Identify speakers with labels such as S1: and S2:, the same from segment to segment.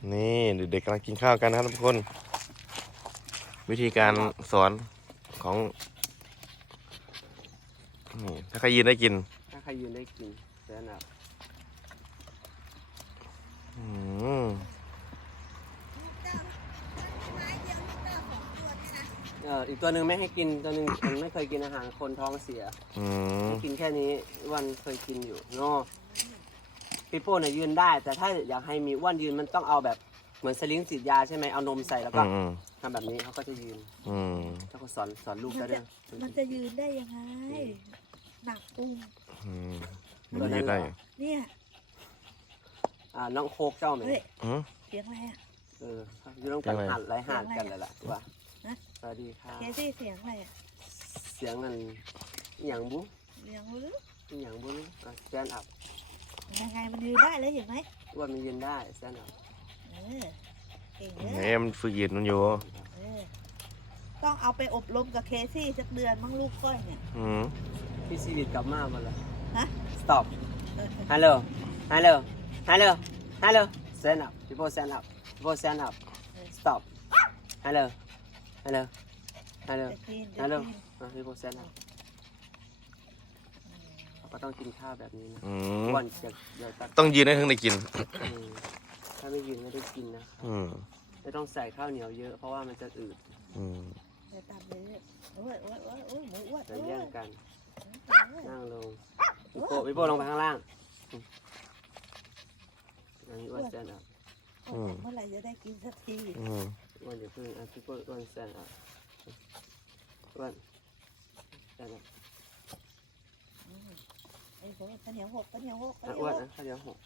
S1: นี่เด็กๆกำลังกินข้าวกันนะครับทุกคนวิธีการสอนของนี่ถ้าใครยืนได้กิน
S2: ถ้าใครยืนได้กินแซ่บอีกตัวหนึ่งไม่ให้กินตัวหนึ่งมันไม่เคยกินอาหารคนท้องเสียให้กินแค่นี้วันเคยกินอยู่เนาะปีโป้เนี่ยยืนได้แต่ถ้าอยากให้มีอ้วนยืนมันต้องเอาแบบเหมือนสลิงฉีดยาใช่ไหมเอานมใส่แล้วก็ทำแบบนี้เขาก็จะยืนแล้วก็สอนลูกเขาด้วย
S3: มันจะยืนได้ยังไงหนักอุ้ม
S1: มันยืนได้
S3: เนี่ย
S2: น้องโคกเจ้าไหม
S3: เสียงอะไรอ่ะ
S2: อยู่ต้องกันหัดไรหัดกันเลยล่ะว่าสวัสดีค่ะ
S3: เคซี่เสียงอะไรอ่ะ
S2: เสียงนั่นอย่างบุ
S3: อย่างบุ
S2: อย่างบุแซนอัพ
S3: ยังไงมันยืนได้เลยเห็นไหม
S2: ว่ามันยืนได้แซนอัพ
S3: เก่ง
S1: เลยมันฝึกยืนมันอยู่
S3: ต้องเอาไปอบรมกับเคซี่สักเดือนมั้งลูกก้อยเนี่ย
S2: พี่ซีดิตกลับมาแล้วฮะ stop hello hello hello hello stand up people stand up people stand up stop hello hello hello hello people stand up ก็ต้องกินข้าวแบบนี้นะวัน
S1: ต้องยืนให้ถึงได้กิน
S2: ถ้าไม่ยืนไม่ได้กินนะครับไม่ต้องใส่ข้าวเหนียวเยอะเพราะว่ามันจะอืด
S3: จะตัดเลยโอ้ยหมูอ้วน
S2: จะแย่งกันนั่งลงพี่โป้ลงไปข้างล่างอันนี้อ้วนแซนอัพ
S3: เมื่อไหร่จะได้กินสักที
S2: อ้วนเดี๋ยวเพิ่งพี่โป้อ้วนแซนอัพอ้วนแซนอัพ
S3: ไอ้ผมข้าวเหนียวหก
S2: อ้วนนะข้าวเหนียวหก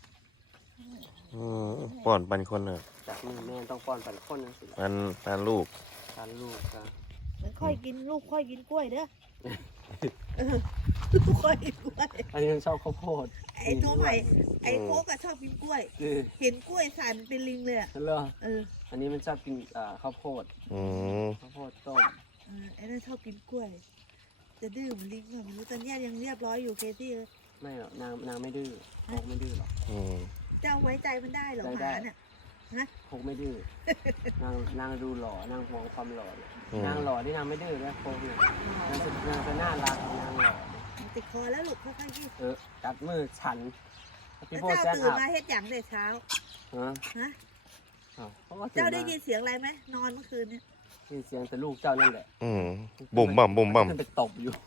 S1: ป้อนปันคนเลย
S2: จากมือแม่ต้องป้อนปันคนนะสิ
S1: ปันลูก
S2: ครับ
S3: มันค่อยกินลูกค่อยกินกล้วยเด้อค่อยกินกล้วย
S2: อันนี้มันชอบข้าวโพด
S3: ไอ้ตัวใหม่ไอ้โค้กชอบกินกล้วยเห็นกล้วยสั่นเป็นลิงเลย
S2: เหรออันนี้มันชอบกินข้าวโพดข้าวโพดต้ม
S3: ไอ้นั่นชอบกินกล้วยจะดื้อเหมือนลิงเหรอไม่รู้ตอนนี้ยังเรียบร้อยอยู่เคซี่เลย
S2: ไม่หรอกนางไม่ดื้อโค้กไม่ดื้อหรอก
S3: เจ้าไว้ใจมันได้หรอหมาเนี่ย
S2: โค้กไม่ดื้อนางดูหล่อนางห่วงความหล่อนางหล่อที่นางไม่ดื้อนะโค้กเนี่ยนางจะน่ารักนางหล่อ
S3: ติดคอแล้วลูกค่อยๆกิน
S2: กัดมือฉัน
S3: พี่โบเจ้าตื่นมาเฮ็ดอย่างแต่เช้าฮะเจ้าได้ยินเสียงอะไรไหมนอนเมื่อคืนเนี่ย
S2: ยินเสียงแต่ลูกเจ้านั่นแหละ
S1: บุ่มบ่ม
S2: มันไปตบอยู่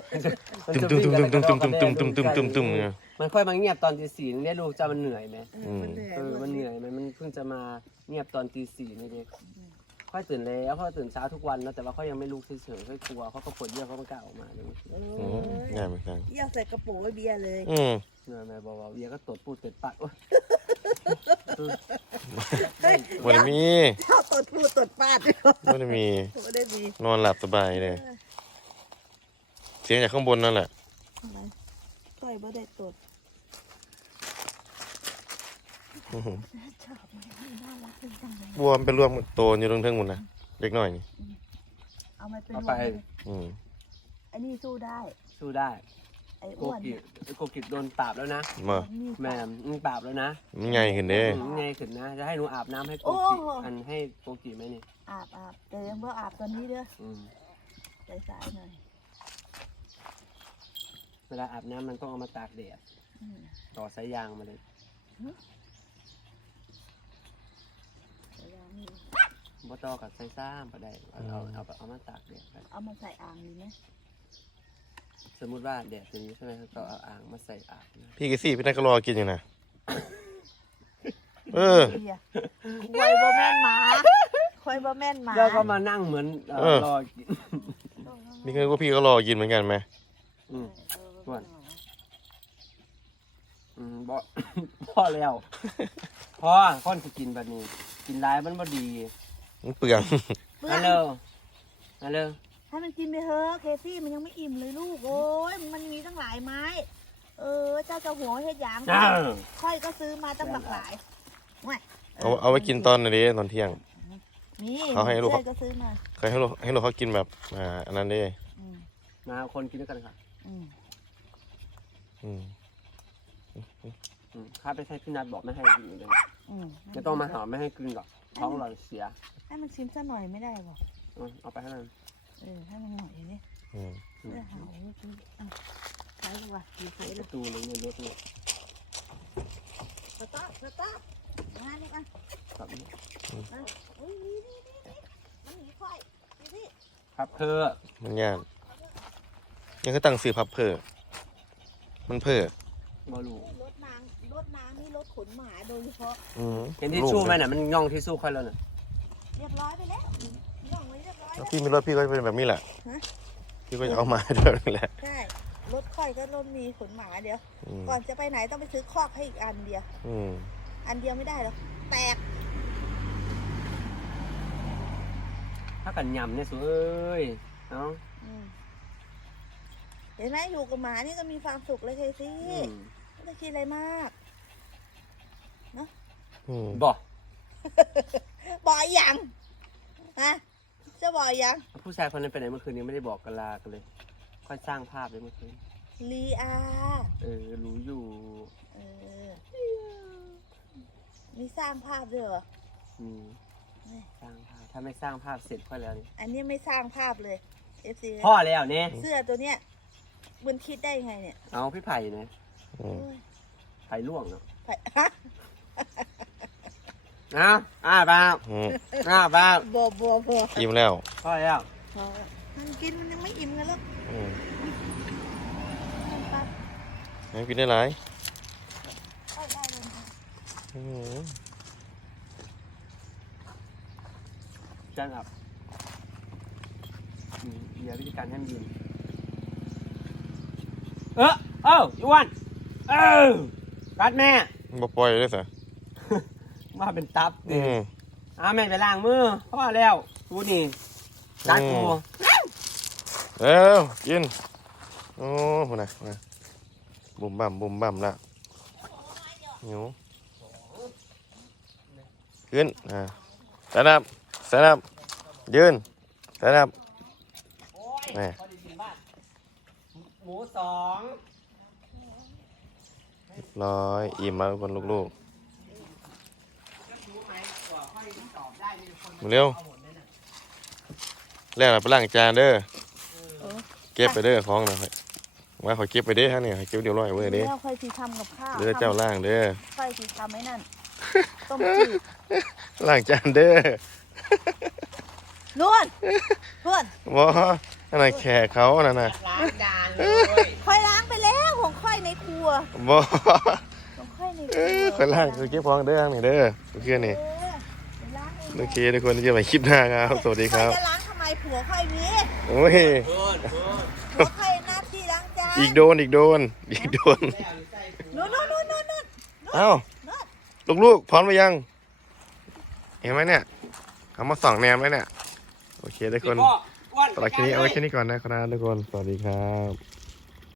S1: ตุ้ม
S2: มันค่อยมาเงียบตอนตีสี่เนี่ยลูกเจ้ามันเหนื่อยไหมมันเหนื่อยไหมมันเพิ่งจะมาเงียบตอนตีสี่นี่เด็กค่อยตื่นแล้วค่อยตื่นเช้าทุกวันนะแต่ว่าเขายังไม่ลุกเฉยๆค่อยกลัวเขาก็ปวดเยี่ยวเขาไม่กล้าออกมาเลย
S1: ง่ายเหมือนกัน
S3: เยี่ยวใส่กระปุกไว้เบียร์เลย
S2: เหนื่อยไหมบอกว่าเบียร์ก็ตดพูดเต็ดปาก
S1: วันนี้มี
S3: เจ้าตดพูดตดปาด
S1: วันนี้มีนอนหลับสบายเลยเสียงจากข้างบนนั่นแหละ
S3: ต่อยบ่ได้ตด
S1: บวมเป็นรวมโตอยู่ตรงเทิงหมดนะเล็กน้อยนี่
S3: เอามาเป็นรวมไอ้นี่สู้ได้ไอ้อ้วน
S2: โกกิโดนปราบแล้วนะแม่มึงปราบแล้วนะ
S1: นี่ไงขึ้นเด้
S2: ไงขึ้นนะจะให้หนูอาบน้ำให้โกกิให้โกกิไหมนี่
S3: อาบแต่ยังบ่อาบตอนนี้เด้อสายหน่อย
S2: เวลาอาบน้ำมันต้องเอามาตากแดดต่อสายยางมาเลยบ่ต่อกับสายซ้ำก็ได้เอามาตากแดด
S3: เอามาใส่อ่างดีไหม
S2: สมมุติว่าแดดตัวนี้ใช่ไหมก็เอาอ่างมาใส่อ่าง
S1: พี่กิซี่พี่นายก็รอกินอยู่นะ
S3: ควายบ่แม่นหมา
S2: แล้วก็มานั่งเหมือนรอกิน
S1: มีคนก็พี่ก็รอกินเหมือนกันไหม
S2: พ่อแล้วพ่อค่อนจะกินแบบนี้กินร้ายมันบ่ดี
S1: มันเปลือง
S2: ฮัลโหล
S3: ให้มันกินไปเถอะเคซี่มันยังไม่อิ่มเลยลูกโอ้ยมันมีตั้งหลายไม้เจ้าจะหัวเฮ็ดอย่างค่อยก็ซื้อมาตั้งหลาย
S1: เอาไว้กินตอนนี้ตอนเที่ยง
S3: เขาให้ลูกก็ซื้อมา
S1: เคยให้ลูกเขากินแบบอันนั้นดิ
S2: มาคนกินด้วยกันค่ะข้าไปให้พี่นัทบอกไม่ให้กินเลยไม่ต้องมาหาไม่ให้กินหรอกท้องเราเสีย
S3: ให้มันชิมสักหน่อยไม่ได้หรอ
S2: เอาไปให้มัน
S3: ให้มันหน่อยอย่างนี้เพื่อหาโอ้ยใช้ดีกว่าดีใช้
S2: ป
S3: เลย
S2: ระตูเลยเนี่ยรถเนี่ย
S3: สต๊อปมานี่กัน
S2: ครับ
S3: อุ้ยนี่มันหนีค่อยนี่
S2: ครับเธอ
S1: มันยากยังก็ตั้งสื่อพับเพอมันเพอบ
S2: อลู
S3: รถนางนี่รถขนหมาโดยเฉพาะ
S2: เห็นที่สู้ไหมน่ะมันย่องที่สู้ค่อยแล้วน่ะ
S3: เรียบร้อยไปแล้วย่องไว้เรียบร้อย
S1: แล้ว
S3: แล้ว
S1: พี่มีรถพี่ก็จะเป็นแบบนี้แหละพี่ก็จะเอามาด้วยนี่แหละ
S3: ใช่รถค่อยก็รถมีขนหมาเดียวก่อนจะไปไหนต้องไปซื้อคอกให้อีกอันเดียวอันเดียวไม่ได้หรอกแตก
S2: ถ้ากันยำเนี่ยสู้เอ้ยเนาะ
S3: เห็นไหมอยู่กับหมานี่ก็มีความสุขเลยเคซี่ไม่ต้องคิดอะไรมากเนาะ
S2: บอก
S3: บ่อยยังฮะจะบ่อยยัง
S2: ผู้ชายคนนั้นไปไหนเมื่อคืนนี้ไม่ได้บอกกันลากันเลย ค่อยสร้างภาพเลยเมื่อคืน
S3: ลีอา
S2: รู้อยู่
S3: มีสร้างภาพด้วยเหรอ
S2: สร้างภาพถ้าไม่สร้างภาพเสร็จค่อยแล้วนี่
S3: อันนี้ไม่สร้างภาพเลย FC
S2: พ่อแล้วเนี่ย
S3: เสื้อตัวเนี้ยมันคิดได้ยังไงเนี่ย
S2: เอาพี่ไผ่เนี่ย
S3: โอ้ย
S2: ไผ่ล่วงเนาะ
S3: ไปฮะ
S2: บ้าบ้า
S3: บัว
S1: อิ่มแล้ว
S2: พ่อแล้ว
S3: มันกินมันยังไม่อิ่มกันแล้ว
S1: ให้กินได้หลาย
S3: ได้เลย
S2: จันอับเดี๋ยววิธีการให้มันยืนอ้วนรัดแม่
S1: บ่ปล่อยเลยสิ
S2: ว่าเป็นตับนี่แม่ไปล้างมือพ่อแล้วดูนี่รัดตัว
S1: กินโอ้โหนะบุ่มบ่ำละหิวขึ้นสนับยืนสนับนี่
S2: หมูสอง
S1: 100อิ่มแล้วคนลูกๆมาเร็วแรกเราไปล้างจานเด้อเก็บไปเด้อของนะว่าขอเก็บไปเด้อฮะเนี่ยเก็บเดี๋ยวร้อยเว้ยเด้อ
S3: ค่อยทีทำกับข้าว
S1: เด้อเจ้าล่างเด้อ
S3: ค่อยทีทำไอ้นั่นต้มจืด
S1: ล้างจานเด้อ
S3: นวลเพื่อน
S1: บ่อันนั้นแขกเขานั่นน่ะ
S2: ล้างจานเลย
S3: ค่อยล้างไปแล้วของค่อยในครัว
S1: บ่
S3: ของค่อยในครัว
S1: คนล่างคือเก็บของเด้อนี่เด้อโอเคนี่
S3: ล้างเอง
S1: โอเคทุกคนเจอกันใหม่คลิปหน้าครับสวัสดีค
S3: ค่อ
S1: รั
S3: ย
S1: บ
S3: จะล้างทำไมผัวค่อยมี
S1: โอ้ย
S3: ผัวค่อยหน้าที่ล้างจาน
S1: อีกโดน
S3: นู่น
S1: เอ้าลูกๆพร้อมหรือยังเห็นไหมเนี่ยเอามาส่องแนมแล้วเนี่ยโอเคทุกคนสำหรับคลิปนี้เอาไว้แค่นี้ก่อนนะครับทุกคนสวัสดีครับ